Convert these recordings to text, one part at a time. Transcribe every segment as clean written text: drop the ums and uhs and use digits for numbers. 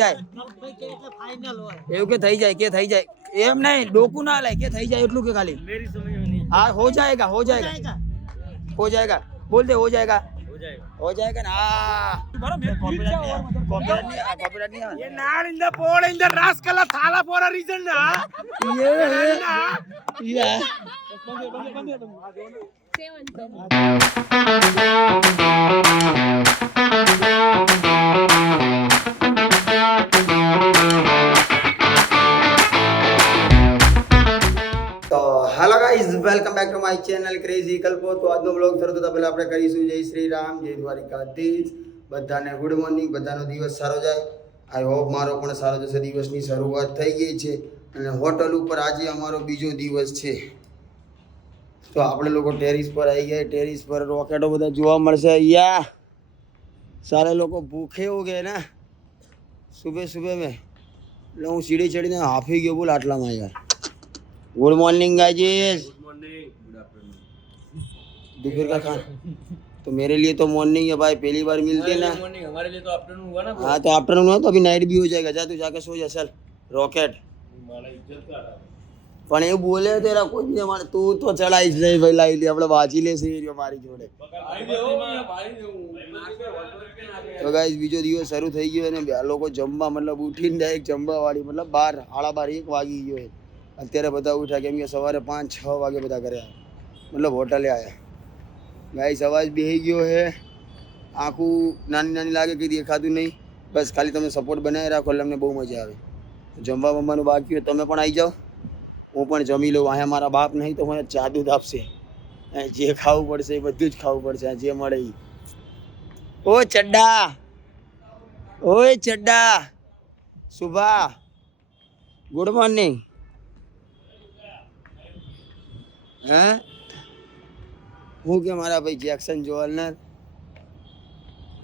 જાય એવું કે થઈ જાય એમ નહીં ડોકું ના લે કે થઈ જાય એટલું કે ખાલી हाँ हो जाएगा बोल दे हो जाएगा ना कॉपीराइट नहीं ये नार इन द पोड़ इन द रास्कल थाला पोरा रीजन ना ये તો hello guys welcome back to my channel crazy Kalpo. તો આજનો બ્લોગ શરૂ થતા પહેલા આપણે કરીશું જય શ્રી રામ, જય દ્વારિકાધીશ. બધાને ગુડ મોર્નિંગ, બધાનો દિવસ સારો જાય. આઈ હોપ મારો પણ સારો જશે. દિવસની શરૂઆત થઈ ગઈ છે અને હોટલ ઉપર આજે અમારો બીજો દિવસ છે. તો આપણે લોકો ટેરિસ પર આવી ગયા. ટેરિસ પર રોકેટો બધા જોવા મળશે. યા સારે લોકો ભૂખે હો ગયે ને સુબહ મેં, એટલે હું સીડી ચડીને હાફી ગયો બોલ આટલામાં યાર. Good morning guys. Good morning, good afternoon. दोपहर का खाना तो मेरे लिए तो मॉर्निंग है भाई, पहली बार मिलते हैं ना. मॉर्निंग हमारे लिए तो आफ्टरनून हुआ ना. हाँ तो आफ्टरनून हुआ तो अभी नाइट भी हो जाएगा. जा तू जाके सो जा चल. रॉकेट પણ એવું બોલે તેરા કોઈ નહીં મારે. તું તો ચડાઈશ નહીં ભાઈ. લાવી લે આપણે વાંચી લેશે મારી જોડે. તો ગાઈસ બીજો દિવસ શરૂ થઈ ગયો અને લોકો જમવા મતલબ ઉઠીને ડાયરેક્ટ જમવા વાળી મતલબ 12 સાડા 12 1 વાગી ગયો છે. અત્યારે બધા ઉઠ્યા કેમ કે સવારે 5-6 વાગે બધા ઘરે આવ્યા, મતલબ હોટલે આવ્યા. ગાઈસ અવાજ બેસી ગયો છે, આંખું નાની લાગે કે દેખાતું નહીં. બસ ખાલી તમે સપોર્ટ બનાવી રાખો એટલે અમને બહુ મજા આવે. જમવા બમવાનું બાકી હોય તમે પણ આવી જાઓ, હું પણ જમી લઉં. અહીંયા મારા બાપ નહીં તો મને ચા દૂધ આપશે. જે ખાવું પડશે એ બધું જ ખાવું પડશે, જે મળે એ. ઓય ચડ્ડા સુભા, ગુડ મોર્નિંગ. હે હું કે મારા ભાઈ જેક્શન જોવાલનાર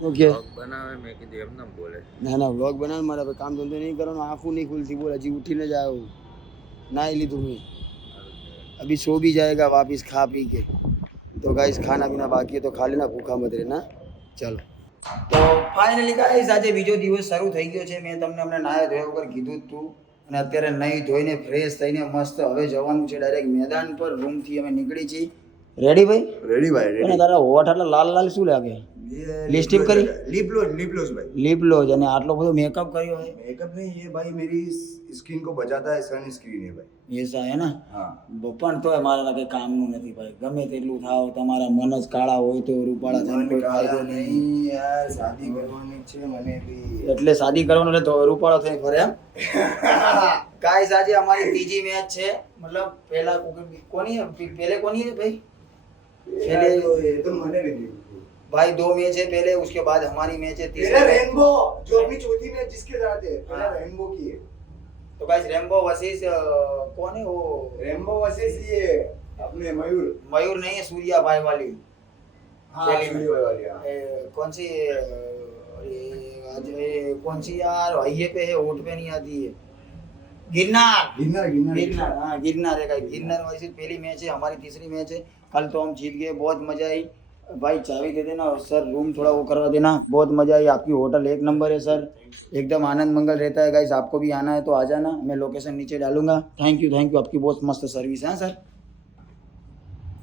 હું કે બનાવે, મેં કીધું એમ ના બોલે. ના વ્લોગ બનાવ મારા ભાઈ, કામ ધંધો નહીં કરવાનો, આંખું નહીં ખુલતી બોલે. હજી ઉઠીને જ આવ્યો, નાઈ લીધું મેં, अभी सो भी जाएगा वापिस खा पी के. तो गाइस खाना पीना बाकी है तो खा लेना, भूखा मत रहना. चलो તો ફાઇનલી ગાઈસ આજે બીજો દિવસ શરૂ થઈ ગયો છે. મેં તમને હમણાં નાયા ધોયા વગર કીધું જ તું, અને અત્યારે નહીં ધોઈને ફ્રેશ થઈને મસ્ત હવે જવાનું છે ડાયરેક્ટ મેદાન પર. રૂમથી અમે નીકળી છીએ. રેડી ભાઈ? રેડી ભાઈ. અને તારા હોઠ આટલા લાલ શું લાગે? लिपस्टिक करी, लिप ग्लोज અને આટલો બધો મેકઅપ કર્યો है. मेकअप नहीं, ये भाई मेरी स्किन को बचाता है, सन स्क्रीन है भाई. ऐसा है ना. हाँ પણ તોય મારા કઈ કામનું નથી ભાઈ. ગમે તેટલું થાવ, તમારા મન જ કાળા હોય તો રૂપાળા થઈને કોઈ ફાયદો નહીં યાર. શાદી કરવાની છે મને બી, એટલે શાદી કરવાનું એટલે રૂપાળો થઈને ફરે એમ. ગાઈસ આજે અમારી ત્રીજી મેચ છે. मतलब पहला कोनी है भाई? पहले तो मैंने भी भाई 2 मैच है पहले, उसके बाद हमारी मैच है तीसरा. रेनबो जो अपनी चौथी मैच जिसके साथ है, पहला रेनबो की है. तो गाइस रेनबो वर्सेस कौन है वो? रेनबो वर्सेस ये अपने मयूर नहीं है, सूर्या भाई वाली. हाँ सूर्या भाई वाली. कौन सी कौन सी यार हाईवे पे है, ओट पे नहीं आती है. गिरनार हाँ गिरनार है. गिरनार वैसे पहली मैच है, हमारी तीसरी मैच है. कल तो हम जीत गए, बहुत मजा आई. भाई चाबी दे देना और सर रूम थोड़ा वो करवा देना. बहुत मजा आई. आपकी होटल 1 नंबर है सर, एकदम आनंद मंगल रहता है. गाइस आपको भी आना है तो आ जाना, मैं लोकेशन नीचे डालूंगा. थैंक यू आपकी बहुत मस्त सर्विस है सर.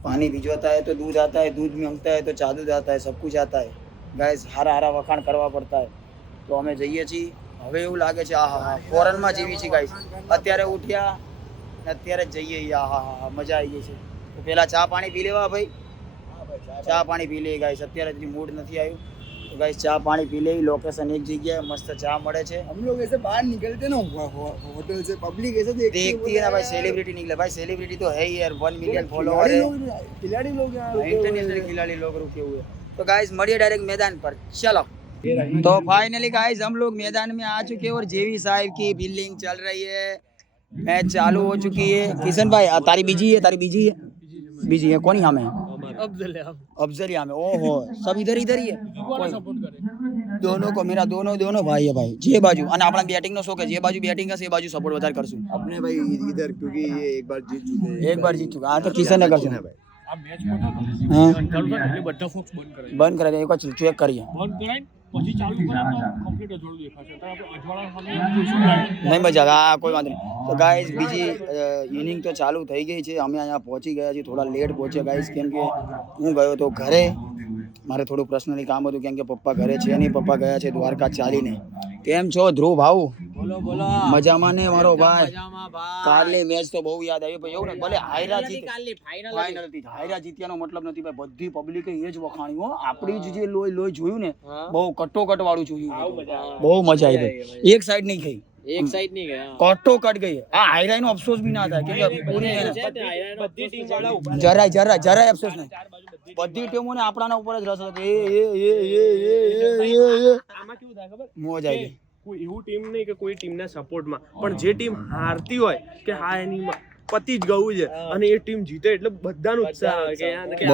पानी भिजवाता है तो दूध आता है, दूध मांगता है तो चा दूध आता है, सब कुछ आता है. गाइस हारा वखाण करवा पड़ता है. तो અમે જઈએ છીએ હવે. એવું લાગે છે આહા ફોરનમાં જીવી છે ગાઈસ. અત્યારે ઉઠ્યા ને અત્યારે જઈએ. આહા મજા આવી ગઈ છે. તો પહેલા ચા પાણી પી લેવા ભાઈ. ચા પાણી પી લે ગાઈસ. અત્યારે હજી મૂડ નથી આવ્યું તો ગાઈસ ચા પાણી પી લે. લોકેશન એક જગ્યાએ મસ્ત ચા મળે છે. हम लोग ऐसे बाहर निकलते ना होटल से, पब्लिक ऐसे देखती है ना भाई. सेलिब्रिटी निकले भाई, सेलिब्रिटी तो है ही यार. 1 मिलियन फॉलोवर है, खिलाड़ी लोग इंटरनेशनल खिलाड़ी लोग रुके हुए. तो गाइस મળીએ डायरेक्ट मैदान पर. चलो तो फाइनली गाइस हम लोग मैदान में आ चुके हैं और जेवी साहब की बिल्डिंग चल रही है. मैच चालू हो चुकी है. किशन भाई तारी बीजी है कौन यहाँ में? अफजल यहाँ में. ओहो सब इधर ही है. दोनों को मेरा दोनों भाई है भाई. जे बाजू અને આપણા બેટિંગ નો શોખ છે. જે બાજુ બેટિંગ હશે એ બાજુ સપોર્ટ વધારે કરશું अपने भाई इधर, क्योंकि ये एक बार जीत चुके हैं. हाँ तो किशन ने करશું भाई. આ મેચ મોટા हाँ ચાલુ થાય એટલે બધા ફોક્સ બંધ કરાય. બંધ કરાય. એક વાર ચેક કરીએ. બંધ કરાય પછી ચાલુ કરે તો કમ્પ્લીટ અજવાળું દેખાશે તો આપણે અજવાળા સામે શું થાય નહીં મજા આવે કોઈ વાંધો નહીં તો ગાઈઝ બીજી ઇનિંગ તો ચાલુ થઈ ગઈ છે અમે અહીંયા પહોંચી ગયા છીએ થોડા લેટ પહોંચ્યા ગાઈઝ કેમ કે હું ગયો તો ઘરે મારે થોડું પર્સનલી કામ હતું કેમ કે પપ્પા ઘરે છે નહીં પપ્પા ગયા છે દ્વારકા ચાલીને કેમ છો ધ્રુવ ભાવ બોલો બોલો મજામાં ને મારો ભાઈ મજામાં ભાઈ કાલની મેચ તો બહુ યાદ આવી ભાઈ એવું ને ભલે હાયરા જીત કાલની ફાઇનલ ફાઇનલ હતી હાયરા જીત્યાનો મતલબ નથી ભાઈ બધી પબ્લિકે એ જ વખાણી હો આપણી જ જે લોહી જોયું ને બહુ કટોકટ વાળું જોયું બહુ મજા આવી ભાઈ એક સાઈડ નહીં ખાઈ એક સાઈડ નહીં ગયા કટો કટ ગઈ આ હાયરાનો અફસોસ બી ના થાય કે પૂરી બધી ટીમ વાળા જરાય અફસોસ નહીં બધી ટીમોને આપણાના ઉપર જ રસ હતો આમાં કેવું થાય ખબર મોજ આવી ગઈ કોઈ એવું ટીમ નહીં કે કોઈ ટીમના સપોર્ટમાં પણ જે ટીમ હારતી હોય કે હા એની પતી જ ગયું છે અને એ ટીમ જીતે એટલે બધાનો ઉત્સાહ આવે કે યાર કે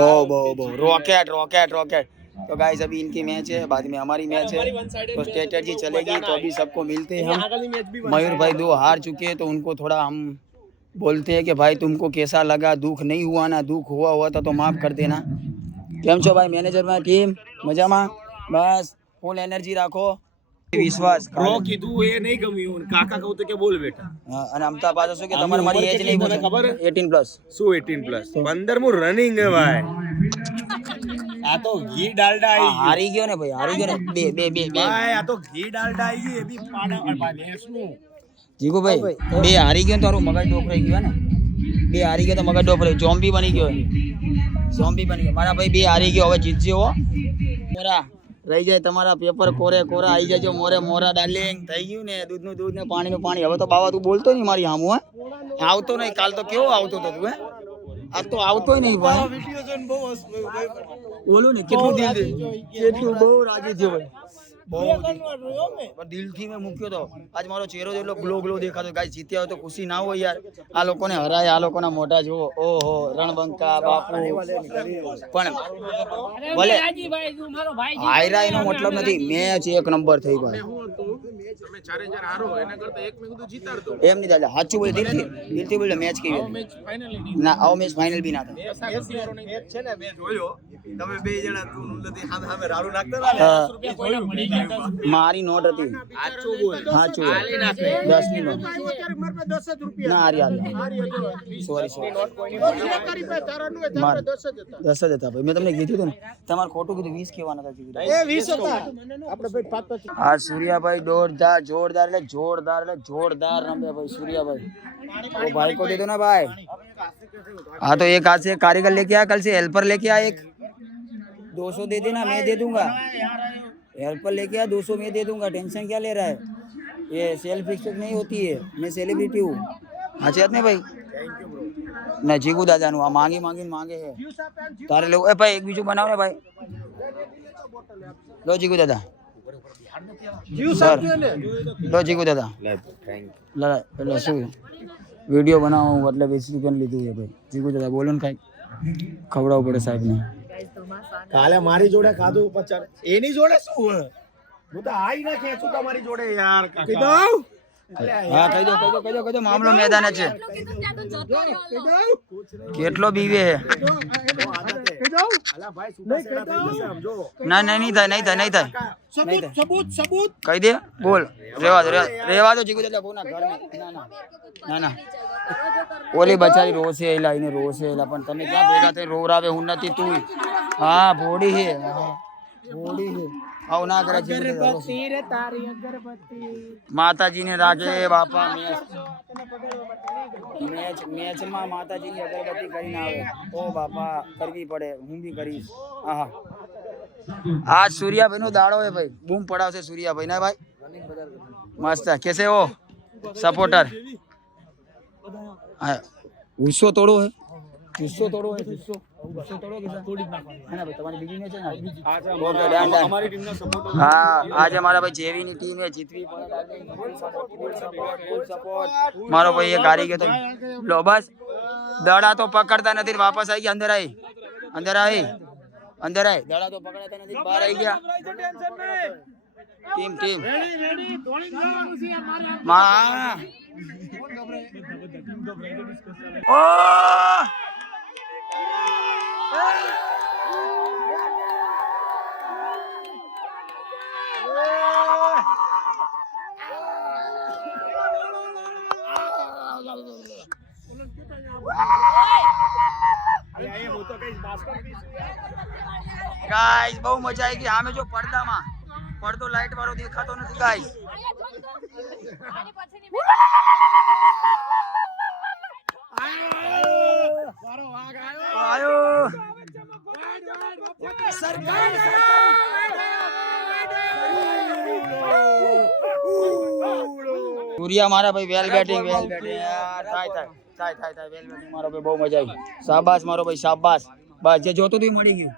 બહુ रॉकेट तो गाइस अभी इनकी मैच है बाद में हमारी मैच है तो स्ट्रेटजी चलेगी तो अभी सबको मिलते हैं हम આગળની મેચ બી मयूर भाई 2 हार चुके हैं तो उनको थोड़ा हम बोलते हैं कि भाई तुमको कैसा लगा दुख नहीं हुआ ना दुख हुआ था तो माफ कर देना કેમ છો ભાઈ મેનેજર માં ટીમ મજામાં બસ ફૂલ એનર્જી રાખો વિશ્વાસ પ્રો કીધું એ નહીં ગમ્યું કાકા કહું તો કે બોલ બેટા અને અમતા પાછો શું કે તમારે મારી એજ નહીં પૂછો ખબર 18 પ્લસ શું 18 પ્લસ 15મું રનિંગ હે ભાઈ આ તો ઘી ડાલડા આવી ગયું હારી ગયો ને ભાઈ હારી ગયો ને બે ભાઈ આ તો ઘી ડાલડા આવી ગયું એ બી પાડા ભાઈ ભેંસનું જીગુ ભાઈ બે હારી ગયો તારું મગજ ડોફરાઈ ગયો ને બે હારી ગયો તો મગજ ડોફરાઈ ઝોમ્બી બની ગયો મારા ભાઈ બે હારી ગયો હવે જીતજે હો મોરા રહી જાય તમારા પેપર કોરા આવી જજો મોરા ડાર્લિંગ થઈ ગયું ને દૂધનું દૂધ ને પાણીનું પાણી હવે તો બાવા તું બોલતો નહીં મારી સામું હે આવતો નહીં કાલ તો કેવો આવતો તો તું હે આ તો આવતોય નહીં ભાઈ બોલું ને કેટલું બહુ રાજી થયો ભાઈ દિલથી મેં મૂક્યો તો આજ મારો ચહેરો જેટલો ગ્લો દેખાતો ગાય જીત્યા હોય તો ખુશી ના હોય યાર આ લોકોને હરાય આ લોકોના મોઢા જુઓ ઓહો રણબંકા બાપુ પણ ભલે હાયરા એનો મતલબ નથી મેચ એક નંબર થઈ ભાઈ તમે 4-4 હારો એના કરતા એક મેં કીધું જીતાડતો એમ નહીં ચાલે સાચું બોલે દિલથી બોલે મેચ કેવી હતી ના આવો મેચ ફાઇનલ બી ના થાય મેચ છે ને મેં જોયો તમે બે જણા તું નથી સામે રાડુ નાખતા મારી નોટ હતી સાચું બોલ સાચું 10 ની નોટ ના હારી સોરી 10 જ હતા ભાઈ મેં તમને કીધું હતું ને તમારે ખોટું કીધું 20 કહેવાના હતા એ 20 હતા આપણે ભાઈ 5 આ સૂર્યાભાઈ જોરદાર રમે भाई सूर्याभाई वो भाई को दे दो ना भाई हाँ तो एक हाथ से कारीगर लेके आया कल से हेल्पर लेके आया एक 200 दे देना मैं दे दूंगा हेल्पर लेके आया 200 मैं दे दूंगा टेंशन क्या ले रहा है ये सेल्फ रिस्पेक्ट नहीं होती है मैं सेलिब्रिटी हूँ अच्छे ने भाई ना जीगू दादा नु मांगे है तारे लोग भाई एक बीजू बनाओ ने भाई लो जीगू दादा लो जीगू दादा એટલે શું વિડીયો બનાવો એટલે 20 રૂપિયા લીધું છે ભાઈ જીગુ દાદા બોલો ને કાંઈક ખવડાવવું પડે સાહેબને કાલે મારી જોડે ખાધું 50 એની જોડે શું હું તો આઈ ના ખેંચું તમારી જોડે યાર કહી દઉં હા કહી દો મામલો મેદાને છે કેટલો બીવે હે ના નહીં થાય સબૂત કહી દે બોલ રેવા દો જીગુ દાદા બોના ઘર ના ઓલી બચારી રોશે એલા પણ તમે ક્યાં ભેગા થઈ રોરાવે હું નથી તું હા ભોડી હે આવ ના કરે માતાજીને રાખે બાપા મેચમાં માતાજીની અગરબત્તી કરીને આવે ઓ બાપા કરવી પડે હું બી કરીશ આહા आज सूर्याभाई नो दाड़ो है भाई बूम पड़ा से सूर्याभाई ना भाई मस्त है कैसे हो सपोर्टर गुस्सो तोड़ो है गुस्सो तोड़ो कैसा है ना भाई तुम्हारी बीजी मैच है ना ओके डन हमारी टीम का सपोर्ट हां आज हमारा भाई जेवी ની ટીમ है जीतवी फुल सपोर्ट मारो भाई ये हारी गयो तो लो बस दड़ा तो पकड़ता नहीं वापस आई अंदर आई दड़ा तो पकड़ाता नहीं बाहर आई गया टीम ओ ગાઈસ બહુ મજા આવી ગઈ. આમે જો પડદામાં પડદો લાઈટ વાળો દેખાતો નથી ગાઈસ. આયો સૂર્યા મારા ભાઈ વેલ બેટિંગ યાર થાય વેલ બેટિંગ મારો ભાઈ બહુ મજા આવી. શાબાશ મારો ભાઈ શાબાશ. બસ જે જોતું તું મળી ગયું.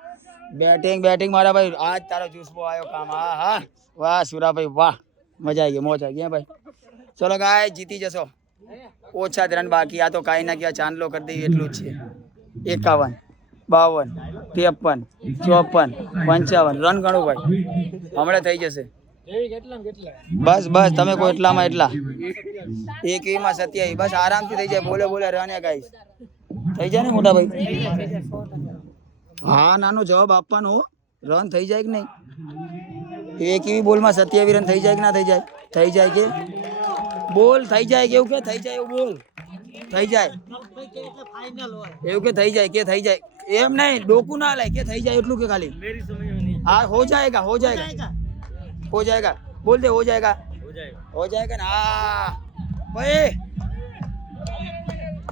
બેટિંગ મારા ભાઈ આજ તારો જુસ્સો આવ્યો કામ. હા વાહ સુરાભાઈ વાહ મજા આવી ગઈ મોજ આવી ગઈ ભાઈ. ચલો ગાય જીતી જશો. ઓછા જ રન બાકી. આ તો કાંઈ ના ક્યાં ચાંદલો કરી દઈએ એટલું જ છે. 51 52 53 54 55 રન ગણું ભાઈ હમણાં થઈ જશે. બસ તમે કોઈ એટલામાં એટલા 21 માં 27 બસ આરામથી થઈ જાય. બોલે રન ગાઈસ થઈ જાય ને મોટા ભાઈ. હા નાનો જવાબ આપવાનો. રન થઈ જાય કે નહીં? 21 બોલમાં 27 રન થઈ જાય કે ના થઈ જાય? થઈ જાય કે બોલ થઈ જાય કે એવું કે થઈ જાય એવું બોલ થઈ જાય એવું કે થઈ જાય એમ નહીં ડોકું ના લાય કે થઈ જાય એટલું કે ખાલી હા हो जाएगा बोल दे हो जाएगा ना. हाँ भाई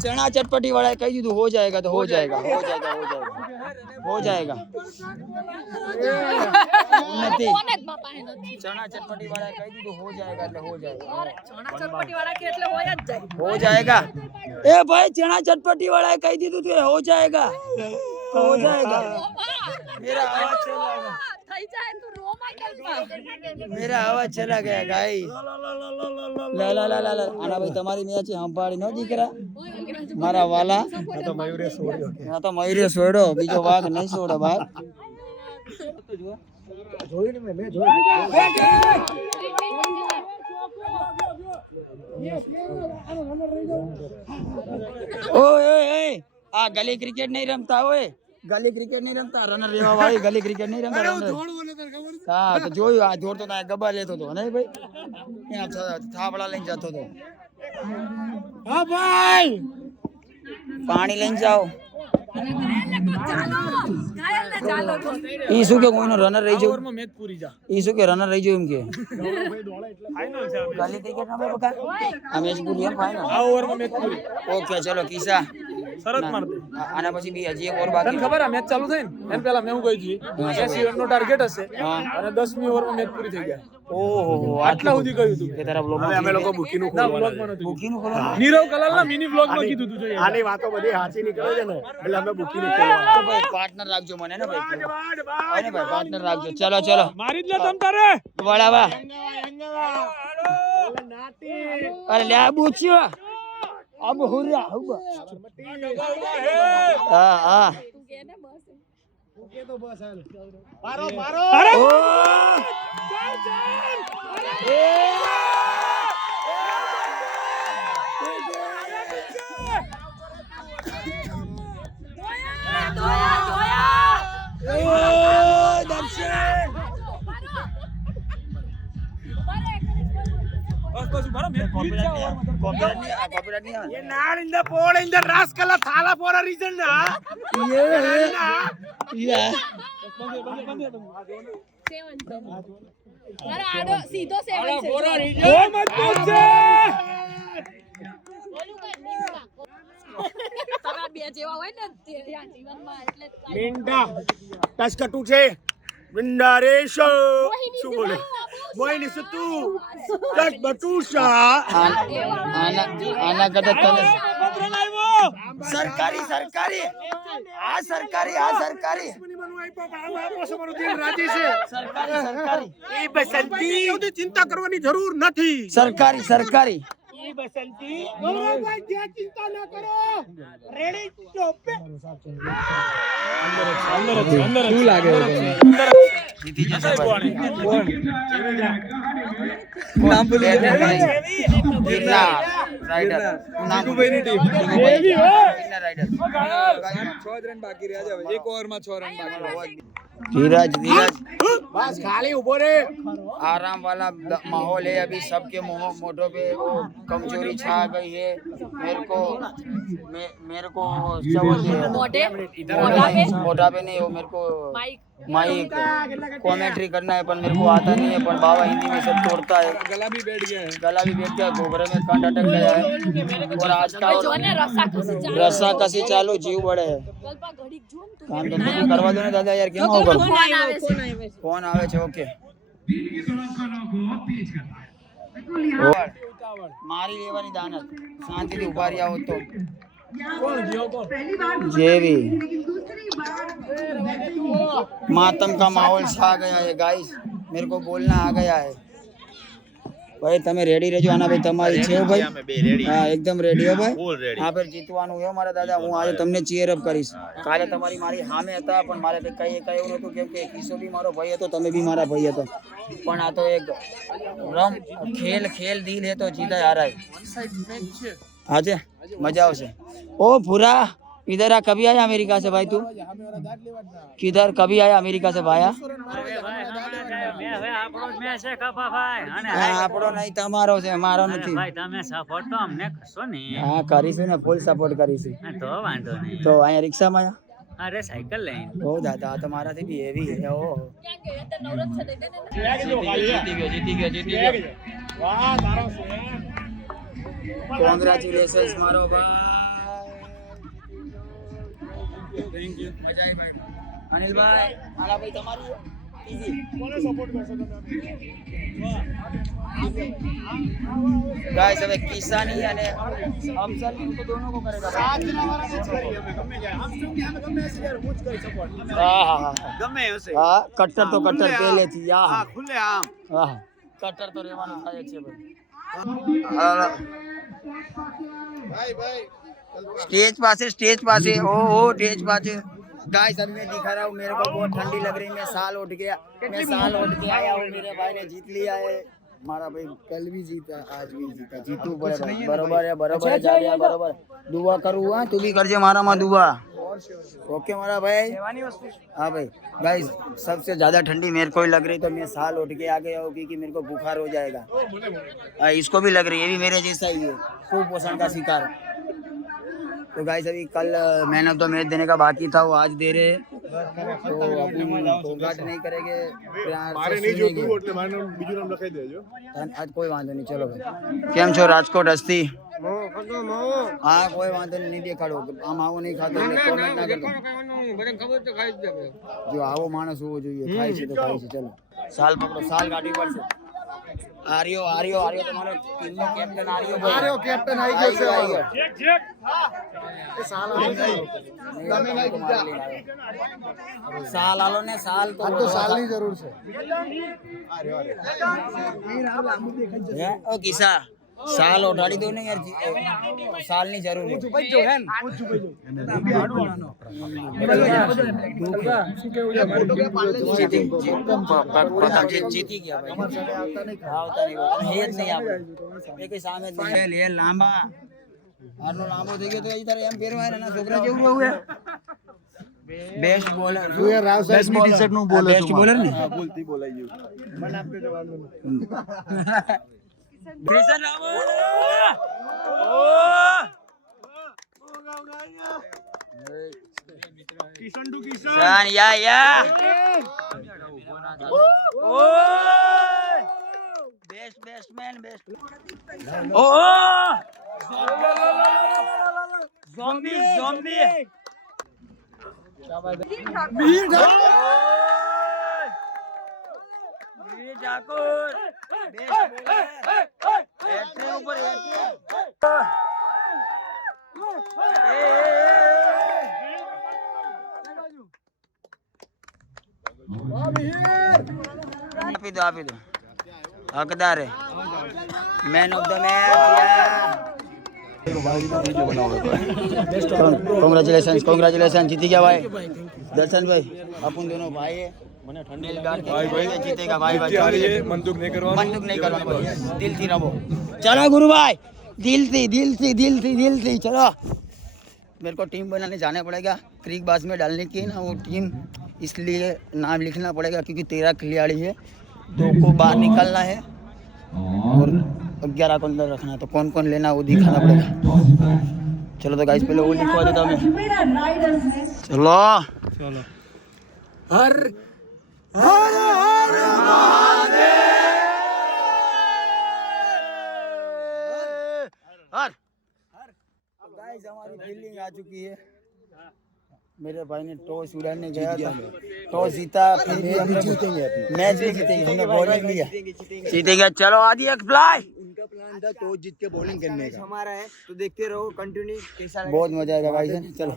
चना चटपटी वाला कही दीधું हो जाएगा तो हो जाएगा નથી ચણા ચટપટી વાળા કહી દીધું हो जाएगा એટલે हो जाएगा ए भाई चना चटपटी वाला કહી દીધું તું हो जाएगा मेरा आवाज चला गया गाइस. ला આના ભાઈ તમારી મેચ સંભાળી ન દીકરા મારા વાલા. આ તો મયુરે છોડ્યો બીજો વાઘ નહીં છોડો ભાઈ. ઓય આ ગલી ક્રિકેટ નહીં રમતા હોય. ગલી ક્રિકેટ નહીં રમતા રનર રેવા વાળી ગલી ક્રિકેટ નહીં રમતા. હા તો જોયું આ જોડતો તો ગબા લેતો હતો નહીં ભાઈ. ત્યાં થાબડા લઈને જતો હતો. હા ભાઈ પાણી લઈને જાઓ. ઈ શું કે કોઈનો રનર રહી જાય મેચ પૂરી જા. ઈ શું કે રનર રહી જાય એમ કે ગલી ક્રિકેટ રમે બકા આ મેચ પૂરી એમ ફાઈનલ આ ઓવરમાં મેચ પૂરી. ઓકે ચલો કિસ્સા સરત માર દે. આના પછી બી હજી એક ઓવર બાકી. તને ખબર આ મેચ ચાલુ થઈ ને એમ પહેલા મેં હું કહી દી 80 રનનો ટાર્ગેટ હશે અને 10મી ઓવરમાં મેચ પૂરી થઈ જાય. ઓહો આટલા સુધી કહ્યું તું કે તારા બ્લોગ અમે લોકો બુકીનું ખોલવાનું બુકીનું ખોલવાનું નીરવ કલાલના મિની બ્લોગ માં કીધું તું જોઈએ. આની વાતો બધી સાચી નીકળે છે ને એટલે અમે બુકીનું ખોલવાનું. ભાઈ પાર્ટનર રાખજો મને ને ભાઈ અરે ભાઈ પાર્ટનર રાખજો. ચલો મારી જ લે તમ તારે વળાવા અરે લે બુચ્યો अब हो रहा होगा हां ओके तो बस हाल मारो ओ बस भरो मैं कॉपीराइट नहीं ये नाल in the pole in the rascal थाला फॉर अ रीजन ना ये अरे आडो सीधो 7 છે ओ मत पूछ તમારા બે જેવા હોય ને ત્યાં જીવનમાં એટલે મિંડા ટસકટુ છે વિંડારેશ શું બોલે મોઈની સતુ ટક બટુશા આના કદત તને સરકારી આ સરકારી સરકારી એ બસંતી ચિંતા કરવાની જરૂર નથી. સરકારી એ બસંતી ગૌરવભાઈ જે ચિંતા ના કરો રેડી ચોપે અંદર શું લાગે જીતી જશે ભાઈ. નામ બોલી ગિરનાર રાઇડર નામ જીતુભાઈની ટીમ. ગિરનાર રાઇડર 6 રન બાકી રહ્યા છે હવે. એક ઓવરમાં 6 રન બાકી. धीरज બસ ખાલી ઉભો રે. आराम वाला माहौल है अभी सबके मोटों पे वो कमजोरी छा गई है मेरे को क्या बोलते हैं मोटे मोटापे नहीं वो मेरे को माइक माइक कमेंट्री करना है पर मेरे को आता नहीं है पर बाबा हिंदी में सब तोड़ता है ગલા भी बैठ गया है. गला भी बैठ गया गोबरे में कंठ अटक गया है और आज का जो ने रसा कसी चालू रस्सा कसी चालू जीव बड़े है ગલપા ઘડીક જો ને તું काम तो नहीं करवा दो ना दादा यार क्यों हो ફોન આવે છે फोन आवे छे ओके મારી લેવાની દાનત શાંતિથી ઉભા રહ્યા હો તો જેવી मातम का माहौल छा गया है गाइस मेरे को बोलना आ गया है ભાઈ તમે રેડી રહેજો આના ભાઈ તમારી છે ભાઈ હા એકદમ રેડી હો ભાઈ હા ભાઈ જીતવાનું હે મારા દાદા હું આજે તમને ચીયર અપ કરીશ કાલે તમારી મારી સામે હતા પણ મારે કઈ એવું નતું કેમ કે કિશો બી મારો ભાઈ હતો તમે બી મારા ભાઈ હતો પણ આ તો એક ખેલ દિલ હે તો જીતા હારાય આજે મજા આવશે ओ पूरा इधर आ कभी आया अमेरिका से भाई तू किधर कभी आया अमेरिका से भाया આપણો નહીં તમારો છે મારો નથી ભાઈ તમે સપોર્ટ તો અમને કરશો ને હા કરીશું ને ફૂલ સપોર્ટ કરીશું તો વાંધો નહીં તો અહીંયા રિક્ષામાં આયા અરે સાયકલ લઈને ઓ દાદા આ તમારાથી બી હેવી છે ઓ ક્યાં ગયો તે નવરત છે દઈ દે ને જીતી ગયો કોંગ્રેચ્યુલેશન્સ મારો ભાઈ થેન્ક યુ. મજા આવી ભાઈ અનિલભાઈ આલા ભાઈ તમારી गाइस હવે કિસાની અને અફસરની તો दोनों को करेगा साथ में हमारा मैच करिए गમે જાય हम सब के गमे ऐसे यार मुझ कर सपोर्ट हां ગમે હશે हां कट्टर तो कट्टर પહેલેથી હા ખુલ્લે આમ हां कट्टर तो રહેવાનું થાય છે ભાઈ स्टेज पासे ओ स्टेज पासे गाइस अब मैं दिखा रहा हूँ मेरे को बहुत ठंडी लग रही मैं साल उठ गया आया हूँ मेरे भाई ने जीत लिया है हमारा भाई कल भी जीता आज भी जीता जीतू बराबर है जा रहा है बराबर दुआ करूँ हाँ तू भी कर जे मारा माँ दुआ ओके मारा भाई हाँ भाई गाइस सबसे ज्यादा ठंडी मेरे को ही लग रही तो मैं साल उठ के आ गया हूँ क्योंकि मेरे को बुखार हो जाएगा इसको भी लग रही है ये भी मेरे जैसा ही है कुपोषण का शिकार तो गाइस अभी कल मैन ऑफ द मैच देने का बाकी था वो आज दे रहे तो अपन घोघाट नहीं करेंगे મારે નહીં જોતું એટલે મારું નામ બીજું નામ લખાઈ દેજો आज कोई वांधो नहीं चलो भाई કેમ છો રાજકોટ હસ્તી हाँ कोई वांधो नहीं देखाड़ो આમ આવો નહીં ખાતો કોમેન્ટ ના કરતો જો આવો માણસ હોવો જોઈએ ખાય છે તો ખાય છે ચલો સાલ પકડો સાલ કાઢી પડશે આર્યો તમારો ટીમનો કેપ્ટન આર્યો કેપ્ટન આવી ગયો છે સાલ આલો ને સાલ તો સાલની જરૂર છે ઓ કિસા સાલ ઓઢાડી દો ને યાર સાલની જરૂર છે જીતી ગયા ભાઈ સામે લાંબા આટલો લાંબો થઈ ગયો તો તારે એમ પહેરવાય ને છોકરા જેવું રહેવું હે બેસ્ટ બોલર તું યાર રાવ સાહેબ ની ટી-શર્ટ નું બોલર બેસ્ટ બોલર ને હા બોલતી બોલાઈ ગયું મને આપતે તો વાંધો નહીં કિશન રામો કિશન ટુ કિશન યા બેસ્ટ મેન બેસ્ટ ઓ ઝોમ્બી મીર ઠાકોર બેસ્ટ બોલર ઉપર આપી દો હકદાર હે man of the match congratulation जीती गया भाई दर्शन भाई अपन दोनों भाई है મને ઠંડી ભાઈ જીतेगा भाई જીતે હારીએ મનદુખ નહીં કરવાનું दिल थी रहो चलो गुरु भाई दिल से चलो। मेरे को टीम बनाने जाना पड़ेगा क्रिक बास में डालने की ना वो टीम, इसलिए नाम लिखना पड़ेगा क्योंकि 13 खिलाड़ी है, 2 को बाहर निकालना है और 11 को अंदर रखना है। तो कौन कौन लेना वो दिखाना पड़ेगा। चलो तो गाइस पहले वो लिखवा देता हूँ मैं। चलो हर गाइस हमारी फील्डिंग आ चुकी है। मेरे भाई ने टॉस उड़ाने गया था, टॉस जीता, फिर भी हमने मैच भी जीतेंगे, हमने बॉलिंग लिया, जीतेगा। चलो आदि एक फ्लाई। उनका प्लान था टॉस जीत के बॉलिंग करने का, हमारा है तो देखते रहो कंटिन्यू कैसा बहुत मजा आएगा भाई। चलो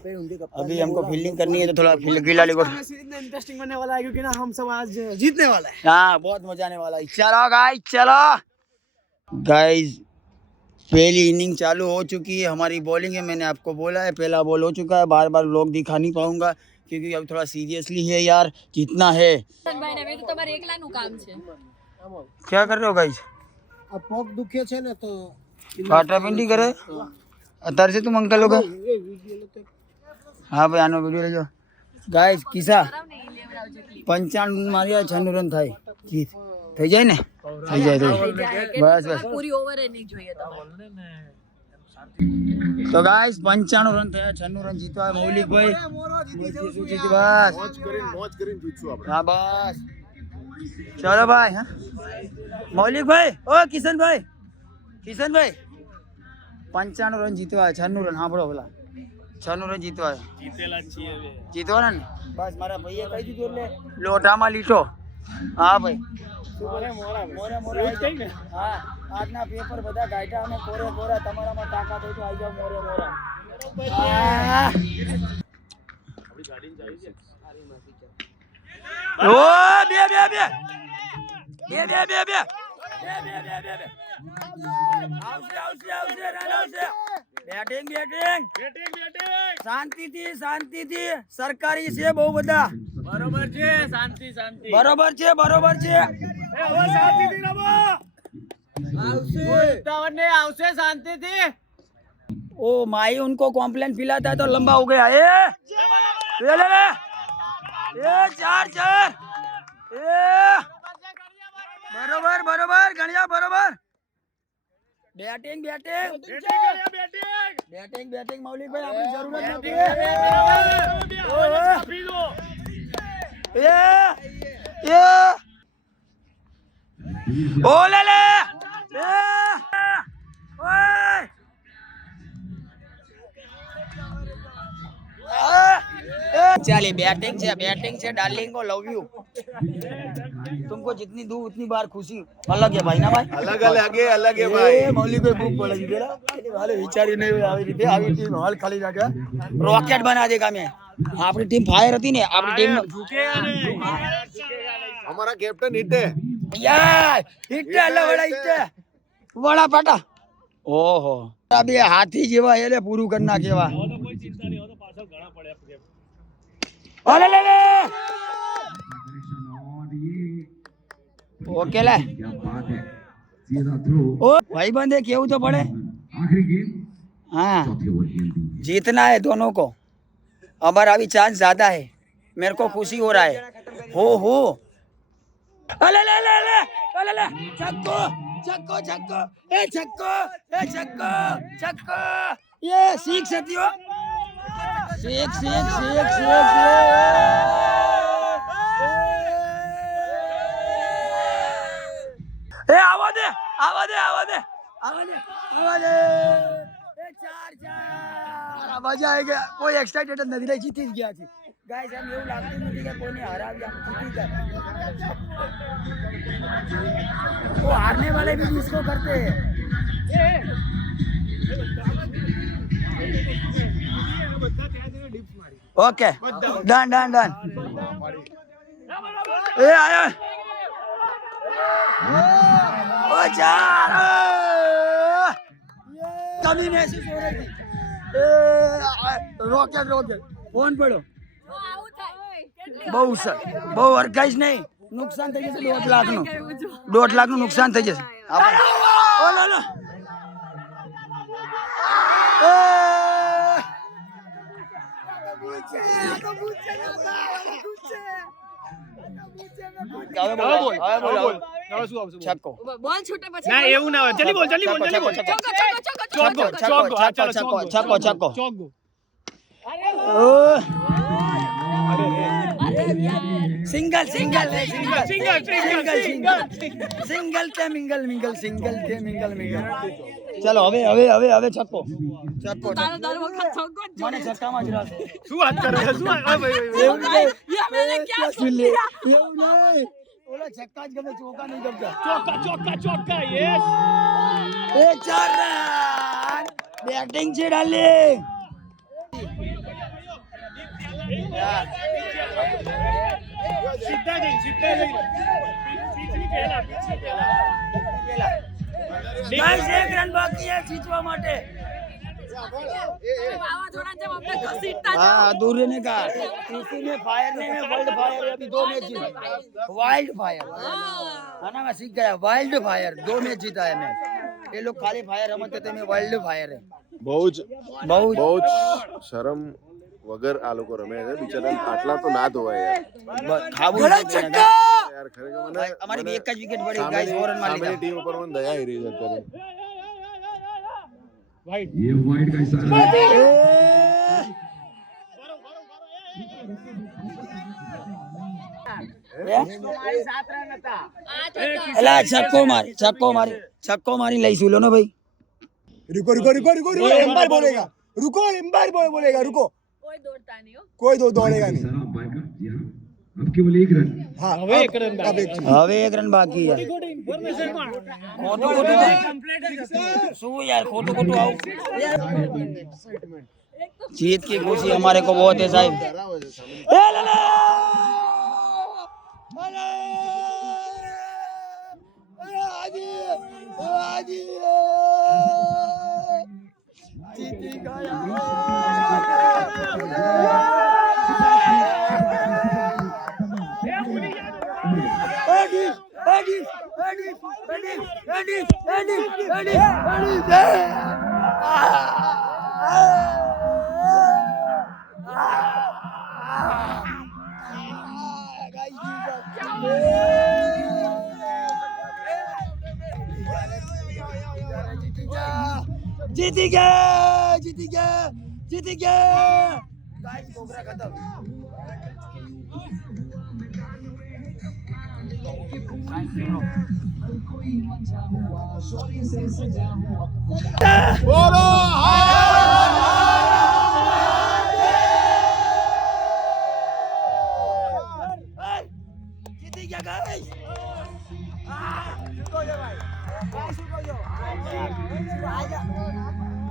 अभी हमको फील्डिंग करनी है तो थोड़ा गिला को इंटरेस्टिंग बनने वाला है क्योंकि ना हम सब आज जीतने वाला है। हाँ बहुत मजा आने वाला है। चलो गाइस चलो गाइस, पहली इनिंग चालू हो चुकी है, हमारी बॉलिंग है। मैंने आपको बोला है पहला बॉल हो चुका है, बार बार लोग दिखा नहीं पाऊंगा क्योंकि अब थोड़ा सीरियसली है यार, जीतना है। ભાઈ તો તમારે એકલાનું કામ છે। क्या कर रहे हो गाइस? આ પગ દુખે છે ને તો પાટાપિંડી કરે અત્યારે છે તું અંકલ લોકો? હા ભાઈ આનો વિડિયો લેજો ગાઈસ। કિસ્સા 95 માર્યા 96 રન થાય, જીત થઈ જાય ને? થઈ જાય બસ બસ પૂરી ઓવર નહીં જોઈએ તમારે। તો ગાઈસ 95 રન થયા, 96 રન જીતવા મૌલિકભાઈ બસ મોજ કરીને જીતશું આપણે। હા બસ ચલો ભાઈ। હા મૌલિકભાઈ, ઓ કિશનભાઈ 95 રન જીતવા, 96 રન સાંભળો પેલા 96 રન જીતવા, જીતેલા છીએ હવે, જીતવાના ને? બસ મારા ભાઈએ કહી દીધું એટલે લોટામાં લીટો। હા ભાઈ મોરે હા આજના પેપર બધા ગાયટા અને કોરા તમારામાં તાકાત હોય તો આવી જાવ મોરે મોરા। ઓ બે બે બે બે બે બે બે આવશે રન આવશે। બેટિંગ શાંતિથી સરકારી છે બહુ બધા। બરોબર છે, શાંતિ શાંતિ બરોબર છે શાંતિથી રમો। ઉતાવળ નહીં, આવશે શાંતિથી। ओ माई उनको कॉम्प्लेन पिलाता है तो लंबा हो गया। ए चार बरोबर गणिया बरोबर। बैटिंग मौलिक भाई आपकी जरूरत नहीं है। ओ ले चलिए बैटिंग से डार्लिंग को लव यू। तुमको जितनी दूर उतनी बार खुशी अलग है भाई ना भाई, अलग है भाई। मौलिक भाई भूख पड़ेगी बेटा वाले विचारी नहीं આવી રીતે આવી ટીમ હોલ ખાલી જાગે રોકેટ બના દેगा मैं। આપણી ટીમ ફાયર હતી ને, આપણી ટીમ हमारा कैप्टन हिट है यार हिट अल्लाह बड़ा हिट बड़ा पाटा। ओहो अभी हाथी जेवा એટલે પૂરું કરી નાખેવા। ઓલે લે ઓકે લે ओ भाई बंदे केवू तो पड़े। हाँ जीतना है दोनों को, हमारा अभी चांस ज्यादा है, मेरे को खुशी हो रहा है। हो अले ले ले ले अले ले छक्को ये सीख सकती हो, सीख ए आवा दे चार मजा आएगा। कोई एक्साइटेड नहीं रही, जीती गया थी गाइस। हम એવું લાગતું નથી કે કોઈને હરાવી, हम जीती गए। वो हारने वाले भी इसको करते हैं। ओके डन ए आया ओ चार कमी महसूस हो रही थी। रोकेट फोन पड़ो બહુ સર બહુ અરકાઈશ નહીં, નુકસાન થઈ જશે 1.5 લાખનું નુકસાન થઈ જશે। છક્કો બોલ છૂટે પછી ના એવું ના હોય જલ્દી બોલ જલ્દી બોલ જલ્દી બોલ ચોકો ચોકો ચોકો ચોકો છક્કો હા ચાલો છક્કો ચોકો છક્કો ચોકો single single single single single કે મિંગલ મિંગલ સિંગલ કે મિંગલ મિંગલ ચલો હવે છક્કો છક્કો તારો દર વખત ચોકો જ મને છક્કામાં જ રસ છે. શું વાત કરે છે શું વાત? ભાઈ એવું નહીં. ये मैंने क्या એવું નહીં. ઓલા છક્કા જ ગમે ચોકા નહીં ગમતા ચોકા ચોકા ચોકા યસ એક 4 રન બેટિંગ છે ડાર્લિંગ સીધા જઈ પહેલા ગાઈસ એક રન બાકી છે જીતવા માટે वावाझोड़ा जब हमने घसीटता हाँ दूर रहने का किसी ने फायर ने वर्ल्ड फायर अभी 2 मैच जीता वाइल्ड फायर है ना मैं सीख गया वाइल्ड फायर 2 मैच जीता है मैं ये लोग खाली फायर रमते थे मैं वाइल्ड फायर है બહુ જ શરમ વગર આ લોકો રમે છે બિચારા આટલા તો ના ધોવાય યાર યાર ખરેખર મને हमारी भी एक જ વિકેટ પડી ગાઈસ 4 રન માર સામેની લીધા ટીમ ઉપર મને દયા આવી રહી છે અત્યારે ये वाइड का इशारा એલા છક્કો મારી લઈશું લો ને ભાઈ रुको रुको रुको रुको रुको एम्पायर बोलेगा रुको एम्पायर बोलेगा रुको कोई दौड़ता नहीं हो कोई दौड़ेगा नहीं इशारा अंपायर का जी हाँ अब केवल एक रन हाँ હવે એક રન अब एक चीज હવે એક રન બાકી યાર ખોટું શું યાર ખોટું આવું जीत की खुशी हमारे को बहुत है साहब ए लाला! अरे! अरे आजी! आजी! जीती गया! एडी! एडी! एडी! एडी! एडी! एडी! एडी! एडी! जीती गया गाइस कोबरा खत्म जीती गया गाइस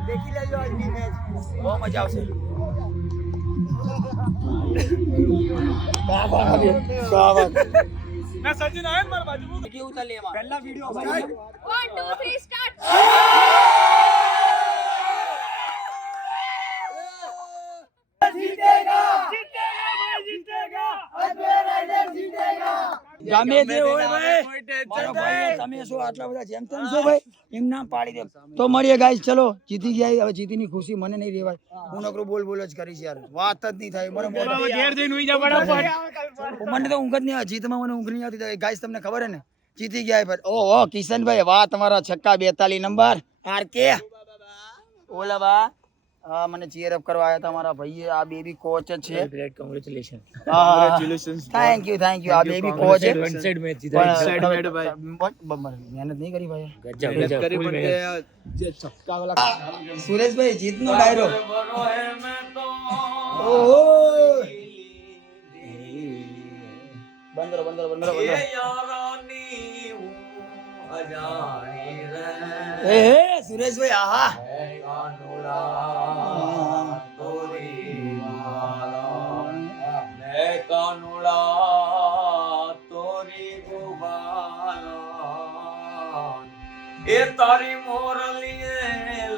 देखी लेજો આજની મેચ બહુ મજા આવશે ના સચિન આવે ને મારા બાજુ કેવું ચાલે એમાં पहला वीडियो 1 2 3 स्टार्ट ગમે તે હોય ભાઈ મારો ભાઈ તમે શું આટલા બધા જેમ તેમ છો ભાઈ એમ નામ પાડી દે તો મળીએ ગાઈસ ચલો જીતી ગયા હવે જીતીની ખુશી મને નહીં રેવાય હું નકરું બોલ જ કરીશ યાર વાત જ નહીં થાય મને ઘેર જઈને ઉઈ જા બરાબર મને તો ઊંઘ જ નહીં આવે જીતમાં મને ઊંઘ નહીં આવતી ગાઈસ તમને ખબર હે ને જીતી ગયા ભાઈ ઓહો કિશનભાઈ વાહ તમારા છક્કા 42 નંબર આરકે ઓલા બા હા મને ચીયર અપ કરવા આયા હતા મારા ભાઈએ આ બેબી કોચ જ છે ग्रेट कांग्रेचुलेशन થેન્ક યુ આ બેબી કોચ છે वन साइड मैच जीता મહેનત નહીં કરી ભાઈ गजब સુરેશભાઈ જીતનો ડાયરો ઓહો બંદર એ સુરેશભાઈ આહા એ તારી મોરલી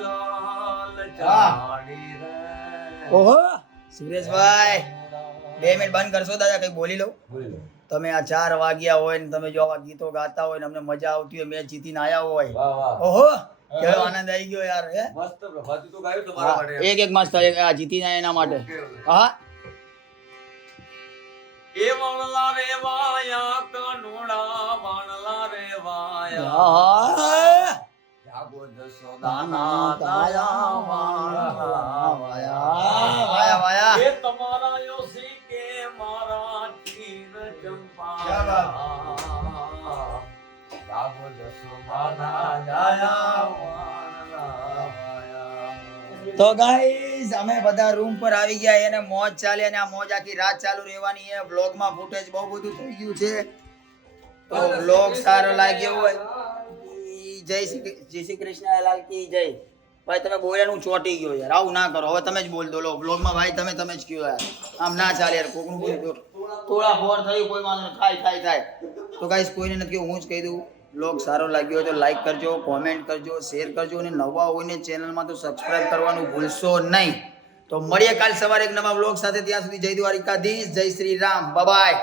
લાલ જાડી રે ઓહો સુરેશભાઈ 2 મિનિટ બંધ કરશો દાદા કઈ બોલી લઉં તમે આ 4 વાગ્યા હોય ને તમે જો આવા ગીતો ગાતા હોય ને અમને મજા આવતી હોય મેચ જીતીને આયા હોય ઓહો કેવો આનંદ આવી ગયો યાર હે મસ્ત પ્રભાતી તો ગાયું તમારા હા, માટે. એક મસ્ત આ જીતી જાય એના માટે હા એ વણલા રે વાયા કનુડા વણલા રે વાયા આહા. જાગો જશોદાના દાયા વાળા વાયા વાયા એ તમારા યોસી કે મારા ચીન ચંપા ક્યા બાત? જાગો જશોદાના દાયા વાળા તો ગાઈસ અમે બધા રૂમ પર આવી ગયા એને મોજ ચાલે અને આ મોજ આખી રાત ચાલુ રહેવાની છે વ્લોગમાં ફૂટેજ બહુ બધું થઈ ગયું છે તો વ્લોગ સારો લાગ્યો હોય જય શ્રી કૃષ્ણ લાલ કી જય ભાઈ તમે બોલ્યા હું ચોટી ગયો યાર આવું ના કરો હવે તમે જ બોલ દો લો વ્લોગમાં ભાઈ તમે જ કયો યાર આમ ના ચાલે યાર કોકનું બોલ થોડા ફોર થયું કોઈ વાંધો નહીં થાય તો ગાઈસ કોઈને નથી કહ્યું હું જ કહી દઉં બ્લોગ સારો લાગ્યો હોય તો લાઈક કરજો કોમેન્ટ કરજો શેર કરજો અને નવા હોય ને ચેનલમાં તો સબસ્ક્રાઇબ કરવાનું ભૂલશો નહીં તો મળીએ કાલ સવારે એક નવા બ્લોગ સાથે ત્યાં સુધી જય દ્વારિકાધીશ જય શ્રી રામ બાય